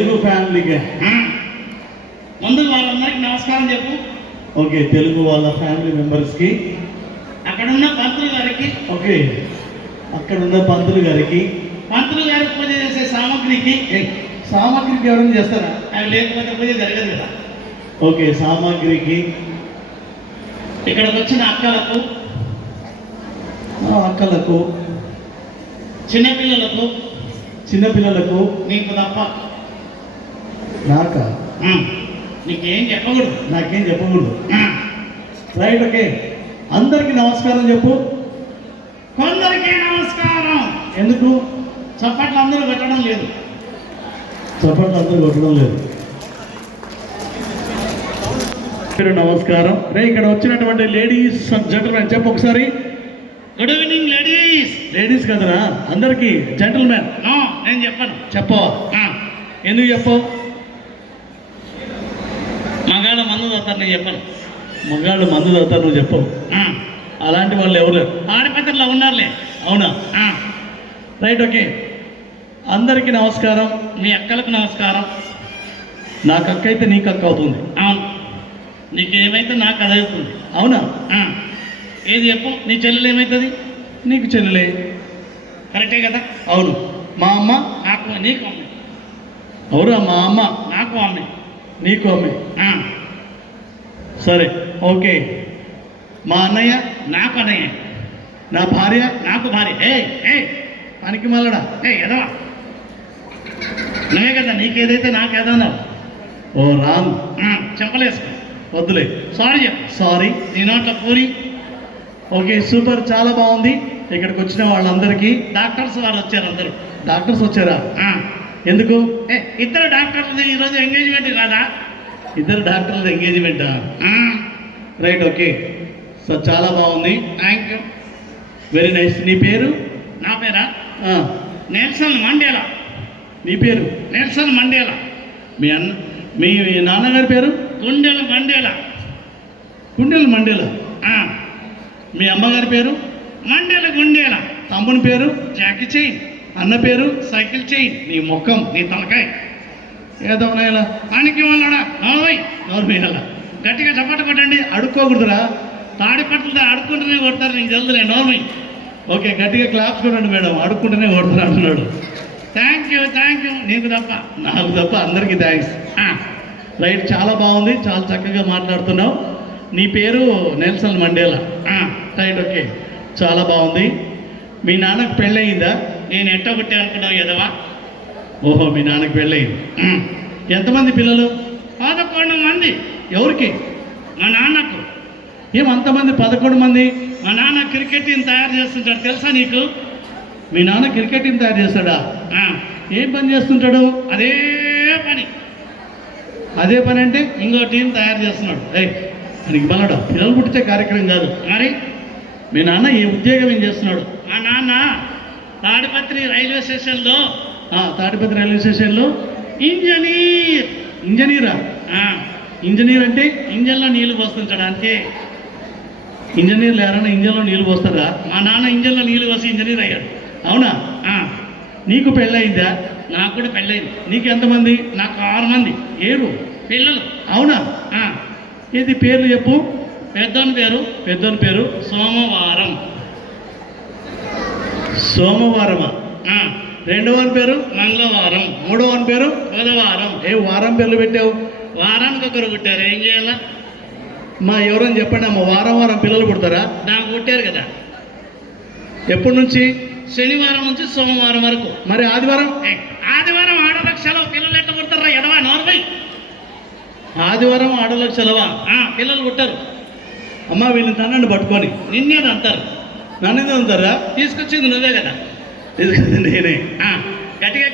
తెలుగు ఫ్యామిలీకి ముందు వాళ్ళందరికీ నమస్కారం చెప్పు. ఓకే, తెలుగు వాళ్ళ ఫ్యామిలీ మెంబర్స్కి, అక్కడున్న పంతులు గారికి, ఓకే అక్కడ ఉన్న పంతులు గారికి, పంతులు గారికి పూజ చేసే సామాగ్రికి, సామాగ్రికి ఎవరైనా చేస్తారా? అవి లేకపోతే పూజ జరగదు కదా. ఓకే, సామాగ్రికి, ఇక్కడికి వచ్చిన అక్కలకు, అక్కలకు, చిన్నపిల్లలకు, చిన్నపిల్లలకు, నీకు తప్ప నాకా నీకేం చెప్పకూడదు. నాకేం చెప్పకూడదు. Right, okay. అందరికీ నమస్కారం చెప్పు. కొందరికీ నమస్కారం. ఎందుకు చప్పట్లు అందరూ పెట్టడం లేదు. చప్పట్లు అందరూ కొట్టడం లేదు. నమస్కారం రే. ఇక్కడ వచ్చినటువంటి లేడీస్ అండ్ జెంటల్మెన్ చెప్పు ఒకసారి. Good evening ladies. లేడీస్ కదరా, అందరికీ జెంటల్మెన్. నేను చెప్పను. చెప్పవా? ఎందుకు చెప్పవు? మగాళ్ళ మందు తాగుతారు, నేను చెప్పను. మగాళ్ళు మందు తాగుతారు, నువ్వు చెప్పవు. అలాంటి వాళ్ళు ఎవరు లేరు. ఆడపత్రిలో ఉన్నారులే. అవునా? Right, okay. అందరికీ నమస్కారం. మీ అక్కలకు నమస్కారం. నాకు అక్క అయితే నీకు అక్క అవుతుంది. అవును, నీకేమైతే నాకు అది అవుతుంది. అవునా? ఏది చెప్పు. నీ చెల్లెలు ఏమవుతుంది? నీకు చెల్లెలే. కరెక్టే కదా. అవును. మా అమ్మ నాకు, నీకు అమ్మ. అవురా? మా అమ్మ నాకు అమ్మే, నీకు అమ్మే. సరే, ఓకే. మా అన్నయ్య నాకు అన్నయ్య. నా భార్య నాకు భార్య. పనికి మళ్ళడా ఎదవా, నువ్వే కదా నీకేదైతే నాకేదన్నావు. ఓ రాను, చెప్పలేసుకో. వద్దులే. సారీ చెప్పు. సారీ. నీ నోట్ల పూరి. ఓకే, సూపర్, చాలా బాగుంది. ఇక్కడికి వచ్చిన వాళ్ళందరికీ డాక్టర్స్ వారు వచ్చారు అందరూ. డాక్టర్స్ వచ్చారా? ఎందుకు? ఇద్దరు డాక్టర్లు ఈరోజు ఎంగేజ్మెంట్ కాదా? ఇద్దరు డాక్టర్ల ఎంగేజ్మెంటా? Right, okay. సో చాలా బాగుంది. Thank you, very nice. నీ పేరు? నా పేరా నెల్సన్ మండేలా. నీ పేరు? Nelson Mandela. మీ మీ నాన్నగారి పేరు? గుండెల మండేలా. కుండెల మండేలా. మీ అమ్మగారి పేరు? మండేల గుండేలా. తమ్ముని పేరు? Jackie Chain. అన్న పేరు? Cycle chain. నీ ముఖం, నీ తలకాయ ఏదో నేలా పనికి వాళ్ళడా. నోర్వై, నోరు మీయాల. గట్టిగా చప్పట కొట్టండి. అడుక్కోకూడదురా. తాడి పట్టులతో అడుక్కుంటూనే కొడతారు. నీకు జల్దులే. నోర్వై. ఓకే, గట్టిగా క్లాప్స్ కొట్టండి మేడం. అడుక్కుంటూనే కొడుతున్నా అంటున్నాడు. Thank you, thank you. నీకు తప్ప. నాకు తప్ప అందరికీ థ్యాంక్స్. రైట్, చాలా బాగుంది. చాలా చక్కగా మాట్లాడుతున్నావు. నీ పేరు నెల్సన్ మండేలా. రైట్, ఓకే, చాలా బాగుంది. మీ నాన్నకు పెళ్ళయిందా? నేను ఎట్ట పుట్టే అనుకున్నావు ఎదవా. ఓహో, మీ నాన్నకు పెళ్ళయింది. ఎంతమంది పిల్లలు? 11 మంది. ఎవరికి? మా నాన్నకు. ఏమంతమంది? 11 మంది? మా నాన్న క్రికెట్ టీం తయారు చేస్తుంటాడు, తెలుసా నీకు? మీ నాన్న క్రికెట్ టీం తయారు చేస్తాడా? ఏం పని చేస్తుంటాడు? అదే పని. అదే పని అంటే ఇంకో టీం తయారు చేస్తున్నాడు. ఆయనకి బలడా పిల్లలు పుట్టించే కార్యక్రమం కాదు. మరి మీ నాన్న ఏ ఉద్యోగం ఏం చేస్తున్నాడు? మా నాన్న తాడిపత్రి రైల్వే స్టేషన్లో, తాడిపత్రి రైల్వే స్టేషన్లో ఇంజనీర్. ఇంజనీరా? ఇంజనీర్ అంటే ఇంజన్లో నీళ్లు పోస్తుంటాడు అంతే. ఇంజనీర్లు ఎవరైనా ఇంజన్లో నీళ్ళు పోస్తారా? మా నాన్న ఇంజన్లో నీళ్లు పోసి ఇంజనీర్ అయ్యాడు. అవునా? నీకు పెళ్ళయిందా? నాకు కూడా పెళ్ళైంది. నీకు ఎంతమంది? నాకు 6 మంది ఏడు పిల్లలు. అవునా? ఏది పేర్లు చెప్పు. పెద్దోని పేరు? పెద్దోని పేరు సోమవారం. సోమవారమా? రెండవని పేరు? మంగళవారం. మూడవని పేరు? బుధవారం. వారం పేర్లు పెట్టావు? వారానికి ఒకరు పుట్టారు, ఏం చేయాలా? ఎవరని చెప్పండి అమ్మ. వారం వారం పిల్లలు పుడతారా? నాకు పుట్టారు కదా. ఎప్పటి నుంచి? శనివారం నుంచి సోమవారం వరకు. మరి ఆదివారం? ఆదివారం ఆడలకు సెలవు. పిల్లలు ఎట్లా పుడతారా ఎడవా? నోర్వై. ఆదివారం ఆడలకు సెలవా? పిల్లలు పుట్టారు. అమ్మ, వీళ్ళని తనండి పట్టుకొని. నిన్నేది అంటారు. నన్నేది అంటారా? తీసుకొచ్చింది నువ్వే కదా. నేనే. గట్టిగా